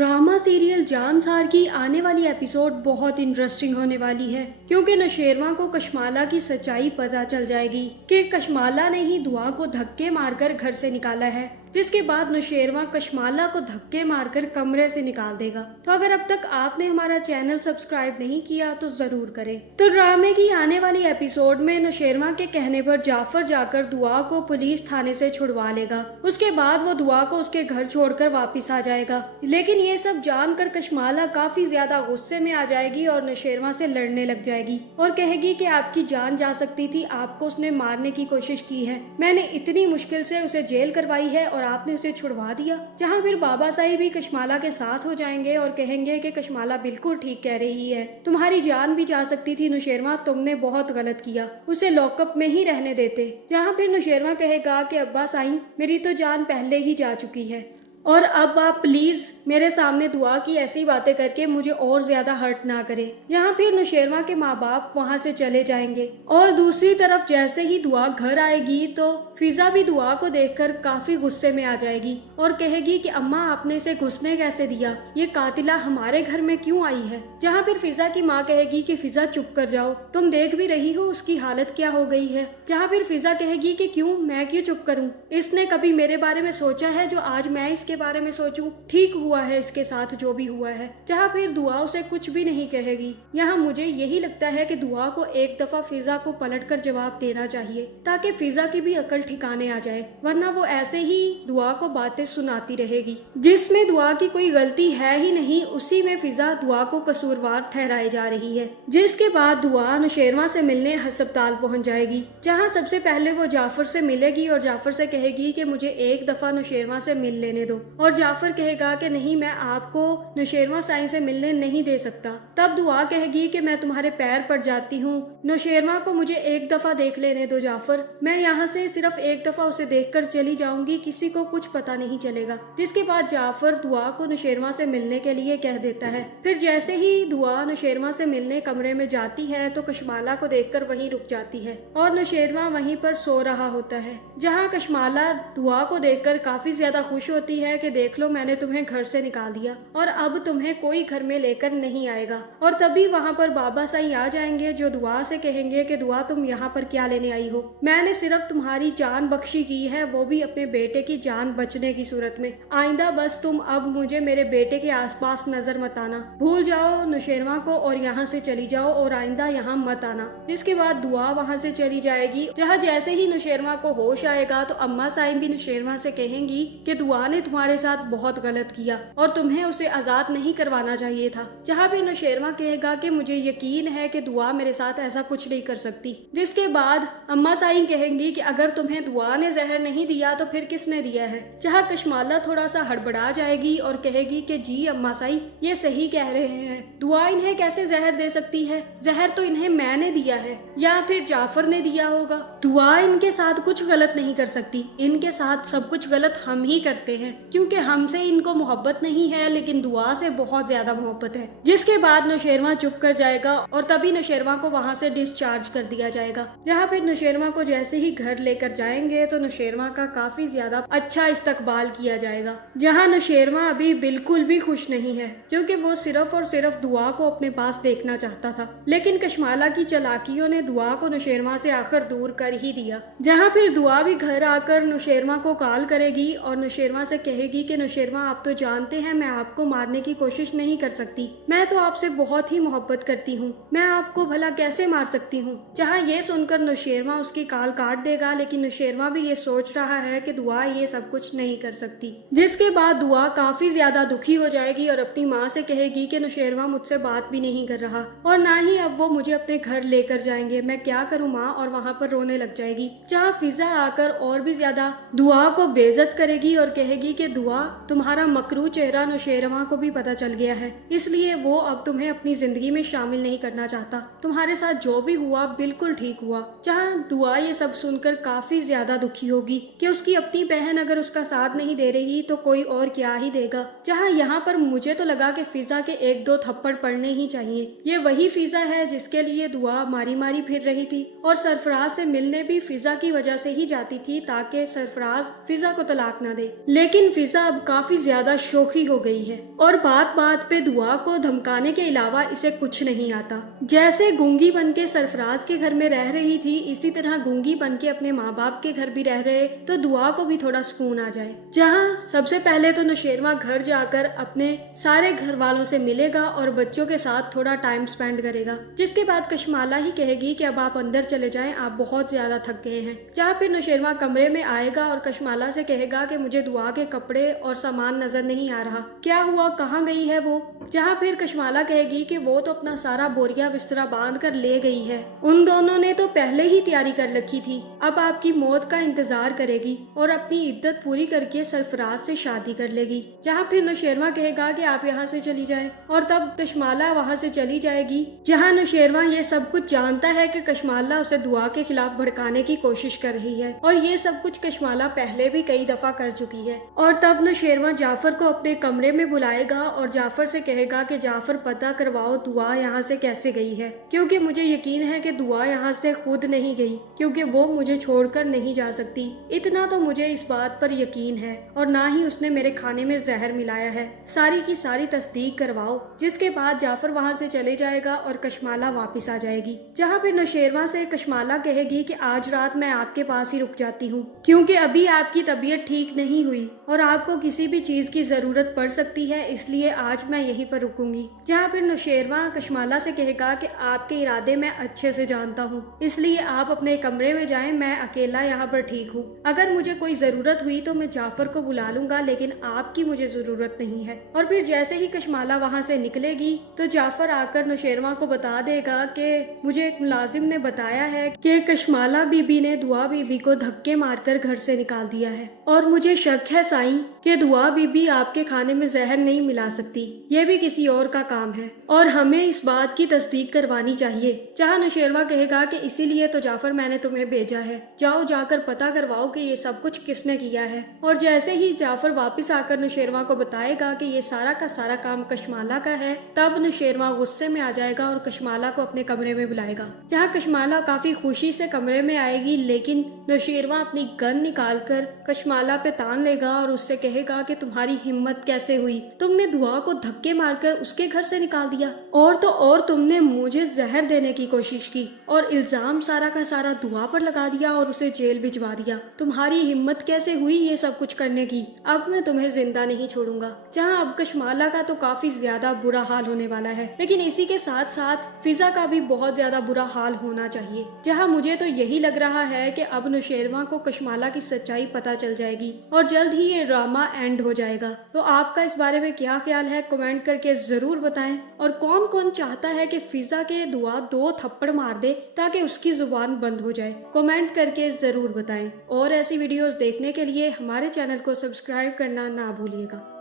Drama serial Jansar की आने वाली एपिसोड बहुत इंटरेस्टिंग होने वाली है क्योंकि नौशेरमा को कशमाला की सच्चाई पता चल जाएगी कि कशमाला ने ही दुआ को धक्के मारकर घर से निकाला है, जिसके बाद नौशेरमा कशमाला को धक्के मारकर कमरे से निकाल देगा। तो अगर अब तक आपने हमारा चैनल सब्सक्राइब नहीं किया तो जरूर करें। तो ड्रामे की आने वाली एपिसोड में नौशेरमा के कहने पर जाफर जाकर दुआ को पुलिस थाने से छुड़वा लेगा। उसके बाद वो दुआ को उसके घर छोड़कर वापस आ जाएगा, लेकिन ये सब जानकर कशमाला काफी ज्यादा गुस्से में आ जाएगी और नौशेरमा से लड़ने लग जाएगी और कहेगी कि आपकी जान जा सकती थी, आपको उसने मारने की कोशिश की है, मैंने इतनी मुश्किल से उसे जेल करवाई है और आपने उसे छुड़वा दिया। जहाँ फिर बाबा साहिब भी कशमाला के साथ हो जाएंगे और कहेंगे कि कशमाला बिल्कुल ठीक कह रही है, तुम्हारी जान भी जा सकती थी नौशेरमा, तुमने बहुत गलत किया, उसे लॉकअप में ही रहने देते। जहाँ फिर नौशेरमा कहेगा कि अब्बा साईं मेरी तो जान पहले ही जा चुकी है और अब आप प्लीज मेरे सामने दुआ की ऐसी बातें करके मुझे और ज्यादा हर्ट ना करें। यहाँ फिर नौशेरमा के माँ बाप वहाँ से चले जाएंगे और दूसरी तरफ जैसे ही दुआ घर आएगी तो फिजा भी दुआ को देखकर काफी गुस्से में आ जाएगी और कहेगी कि अम्मा आपने इसे घुसने कैसे दिया, ये कातिला हमारे घर में क्यों आई है। जहाँ फिर फिजा की माँ कहेगी कि फिजा चुप कर जाओ, तुम देख भी रही हो उसकी हालत क्या हो गई है। जहाँ फिर फिजा कहेगी कि क्यों, मैं क्यों चुप करूँ, इसने कभी मेरे बारे में सोचा है जो आज मैं के बारे में सोचूं, ठीक हुआ है इसके साथ जो भी हुआ है। जहाँ फिर दुआ उसे कुछ भी नहीं कहेगी। यहाँ मुझे यही लगता है कि दुआ को एक दफा फिजा को पलटकर जवाब देना चाहिए ताकि फिजा की भी अकल ठिकाने आ जाए, वरना वो ऐसे ही दुआ को बातें सुनाती रहेगी जिसमें दुआ की कोई गलती है ही नहीं, उसी में फिजा दुआ को कसूरवार ठहराई जा रही है। जिसके बाद दुआ नौशेरमा से मिलने अस्पताल पहुंच जाएगी, जहाँ सबसे पहले वो जाफर से मिलेगी और जाफर से कहेगी कि मुझे एक दफा नौशेरमा से मिल लेने दो और जाफर कहेगा कि नहीं, मैं आपको नौशेरमा साईं से मिलने नहीं दे सकता। तब दुआ कहेगी कि मैं तुम्हारे पैर पड़ जाती हूँ, नौशेरमा को मुझे एक दफा देख लेने दो जाफर, मैं यहाँ से सिर्फ एक दफा उसे देखकर चली जाऊंगी, किसी को कुछ पता नहीं चलेगा। जिसके बाद जाफर दुआ को नौशेरमा से मिलने के लिए कह देता है। फिर जैसे ही दुआ नौशेरमा से मिलने कमरे में जाती है तो कशमाला को देखकर वहीं रुक जाती है और नौशेरमा वहीं पर सो रहा होता है। जहाँ कशमाला दुआ को देखकर काफी ज्यादा खुश होती है कि देख लो मैंने तुम्हें घर से निकाल दिया और अब तुम्हें कोई घर में लेकर नहीं आएगा। और तभी वहाँ पर बाबा साईं आ जाएंगे जो दुआ से कहेंगे कि दुआ तुम यहाँ पर क्या लेने आई हो, मैंने सिर्फ तुम्हारी जान बख्शी की है, वो भी अपने बेटे की जान बचने की सूरत में, आइंदा बस तुम अब मुझे मेरे बेटे के आसपास नजर मत आना, भूल जाओ नौशेरमा को और यहाँ से चली जाओ और आइंदा यहाँ मत आना। जिसके बाद दुआ वहाँ से चली जाएगी। जहाँ जैसे ही नौशेरमा को होश आएगा तो अम्मा साईं भी नौशेरमा से कहेंगी कि दुआ ने तुम्हारे साथ बहुत गलत किया और तुम्हें उसे आजाद नहीं करवाना चाहिए था। जहाँ पे नौशेरमा कहेगा कि मुझे यकीन है कि दुआ मेरे साथ ऐसा कुछ नहीं कर सकती। जिसके बाद अम्मा साईं कहेंगी कि अगर तुम्हें दुआ ने जहर नहीं दिया तो फिर किसने दिया है। जहाँ कशमाला थोड़ा सा हड़बड़ा जाएगी और कहेगी कि जी अम्मा साईं ये सही कह रहे हैं, दुआ इन्हें कैसे जहर दे सकती है, जहर तो इन्हें मैंने दिया है या फिर जाफर ने दिया होगा, दुआ इनके साथ कुछ गलत नहीं कर सकती, इनके साथ सब कुछ गलत हम ही करते हैं क्योंकि हमसे इनको मोहब्बत नहीं है लेकिन दुआ से बहुत ज्यादा मोहब्बत है। जिसके बाद नौशेरमा चुप कर जाएगा और तभी नौशेरमा को वहाँ से डिस्चार्ज कर दिया जाएगा। जहाँ फिर नौशेरमा को जैसे ही घर लेकर जाएंगे तो नौशेरमा का काफी ज्यादा अच्छा इस्तकबाल किया जाएगा। जहाँ नौशेरमा अभी बिल्कुल भी खुश नहीं है क्योंकि वो सिर्फ और सिर्फ दुआ को अपने पास देखना चाहता था, लेकिन कशमाला की चालाकियों ने दुआ को नौशेरमा से आखिर दूर कर ही दिया। जहाँ फिर दुआ भी घर आकर नौशेरमा को कॉल करेगी और नौशेरमा से कहेगी कि नौशेरमा आप तो जानते हैं मैं आपको मारने की कोशिश नहीं कर सकती, मैं तो आपसे बहुत ही मोहब्बत करती हूँ, मैं आपको भला कैसे मार सकती हूँ। जहाँ ये सुनकर नौशेरमा उसकी कॉल काट देगा, लेकिन नौशेरमा भी ये सोच रहा है कि दुआ ये सब कुछ नहीं कर सकती। जिसके बाद दुआ काफी ज्यादा दुखी हो जाएगी और अपनी माँ से कहेगी कि नौशेरमा मुझसे बात भी नहीं कर रहा और ना ही अब वो मुझे अपने घर लेकर जाएंगे, मैं क्या करूँ माँ, और वहाँ पर रोने लग जाएगी। जहाँ फिजा आकर और भी ज्यादा दुआ को बेइज्जत करेगी और कहेगी कि दुआ तुम्हारा मकरू चेहरा नौशेरमा को भी पता चल गया है, इसलिए वो अब तुम्हें अपनी जिंदगी में शामिल नहीं करना चाहता, तुम्हारे साथ जो भी हुआ बिल्कुल ठीक हुआ। जहाँ दुआ ये सब सुनकर काफी ज्यादा दुखी होगी कि उसकी अपनी बहन अगर उसका साथ नहीं दे रही तो कोई और क्या ही देगा। जहाँ यहाँ पर मुझे तो लगा कि फिजा के एक दो थप्पड़ पड़ने ही चाहिए, ये वही फिजा है जिसके लिए दुआ मारी मारी फिर रही थी और सरफराज से मिलने भी फिजा की वजह से ही जाती थी ताकि सरफराज फिजा को तलाक न दे। लेकिन फिजा अब काफी ज्यादा शौकी हो गई है और बात बात पे दुआ को धमकाने के अलावा इसे कुछ नहीं आता। जैसे गूंगी बन के सरफराज के घर में रह रही थी, इसी तरह गूंगी बन के अपने माँ बाप के घर भी रह रहे तो दुआ को भी थोड़ा सुकून आ जाए। जहाँ सबसे पहले तो नौशेरवा घर जाकर अपने सारे घर वालों से मिलेगा और बच्चों के साथ थोड़ा टाइम स्पेंड करेगा, जिसके बाद कशमाला ही कहेगी कि अब आप अंदर चले जाएं, आप बहुत ज्यादा थक गए हैं। जहाँ फिर नौशेरवा कमरे में आएगा और कशमाला से कहेगा कि मुझे दुआ के कपड़े और सामान नजर नहीं आ रहा, क्या हुआ, कहाँ गई है वो। जहाँ फिर कशमाला कहेगी कि वो तो अपना सारा बोरिया बिस्तरा बांध कर ले गई है, उन दोनों ने तो पहले ही तैयारी कर रखी थी, अब आपकी मौत का इंतजार करेगी और अपनी इद्दत पूरी करके सरफराज से शादी कर लेगी। जहाँ फिर नौशेरवा कहेगा कि आप यहाँ से चली जाएं और तब कशमाला वहाँ से चली जाएगी। जहाँ नौशेरवा ये सब कुछ जानता है कि कशमाला उसे दुआ के खिलाफ भड़काने की कोशिश कर रही है और ये सब कुछ कशमाला पहले भी कई दफा कर चुकी है। और तब नौशेरवा जाफर को अपने कमरे में बुलाएगा और जाफर से कहेगा कि जाफर पता करवाओ दुआ यहाँ से कैसे गई है, क्योंकि मुझे यकीन है कि दुआ यहाँ से खुद नहीं गई, क्योंकि वो मुझे छोड़कर नहीं जा सकती। इतना तो मुझे इस बात पर यकीन है और ना ही उसने मेरे खाने में जहर मिलाया है, सारी की सारी तस्दीक करवाओ। जिसके बाद जाफर वहाँ से चले जाएगा और कशमाला वापस आ जाएगी। जहाँ फिर नौशेरवा से कशमाला कहेगी कि आज रात मैं आपके पास ही रुक जाती हूँ, क्योंकि अभी आपकी तबीयत ठीक नहीं हुई और आपको किसी भी चीज की जरूरत पड़ सकती है, इसलिए आज मैं यहीं पर रुकूंगी। जहाँ फिर नौशेरवा कशमाला से कहेगा कि आपके इरादे मैं अच्छे से जानता हूँ, इसलिए आप अपने कमरे में जाएं, मैं अकेला यहाँ पर ठीक हूँ। अगर मुझे कोई जरूरत हुई तो मैं जाफर को बुला लूंगा, लेकिन आपकी मुझे जरूरत नहीं है। और फिर जैसे ही कशमाला वहाँ से निकलेगी तो जाफर आकर नौशेरवा को बता देगा कि मुझे एक मुलाजिम ने बताया है कि कशमाला बीबी ने दुआ बीबी को धक्के मारकर घर से निकाल दिया है और मुझे शक है साईं कि दुआ बीबी आपके खाने में जहर नहीं मिला सकती, ये भी किसी और का काम है और हमें इस बात की तस्दीक करवानी चाहिए। जहाँ नौशेरवा कहेगा कि इसीलिए तो जाफर मैंने तुम्हें भेजा है, जाओ जाकर पता करवाओ कि ये सब कुछ किसने किया है। और जैसे ही जाफर वापस आकर नौशेरवा को बताएगा कि ये सारा का सारा काम कशमाला का है, तब नौशेरवा गुस्से में आ जाएगा और कशमाला को अपने कमरे में बुलाएगा। जहाँ कशमाला काफी खुशी से कमरे में आएगी, लेकिन नौशेरवा अपनी गन निकालकर कशमाला पे तान लेगा और उससे कहेगा कि तुम्हारी हिम्मत कैसे हुई, तुमने दुआ को धक्के मारकर उसके घर से निकाल दिया और तो और तुमने मुझे जहर देने की कोशिश की और इल्जाम सारा का सारा दुआ पर लगा दिया और उसे जेल भिजवा दिया। तुम्हारी हिम्मत कैसे हुई ये सब कुछ करने की, अब मैं तुम्हें जिंदा नहीं छोड़ूंगा। जहाँ अब कशमाला का तो काफी ज्यादा बुरा हाल होने वाला है, लेकिन इसी के साथ साथ फिजा का भी बहुत ज्यादा बुरा हाल होना चाहिए। जहाँ मुझे तो यही लग रहा है कि अब नौशेरवा को कशमाला की सच्चाई पता चल जाएगी और जल्द ही ये ड्रामा एंड हो जाएगा। तो आपका इस बारे में क्या ख्याल है, कमेंट करके जरूर बताएं। और कौन कौन चाहता है कि फिजा के दुआ 2 थप्पड़ मार दे ताकि उसकी जुबान बंद हो जाए, कमेंट करके जरूर बताएं। और ऐसी वीडियोस देखने के लिए हमारे चैनल को सब्सक्राइब करना ना भूलिएगा।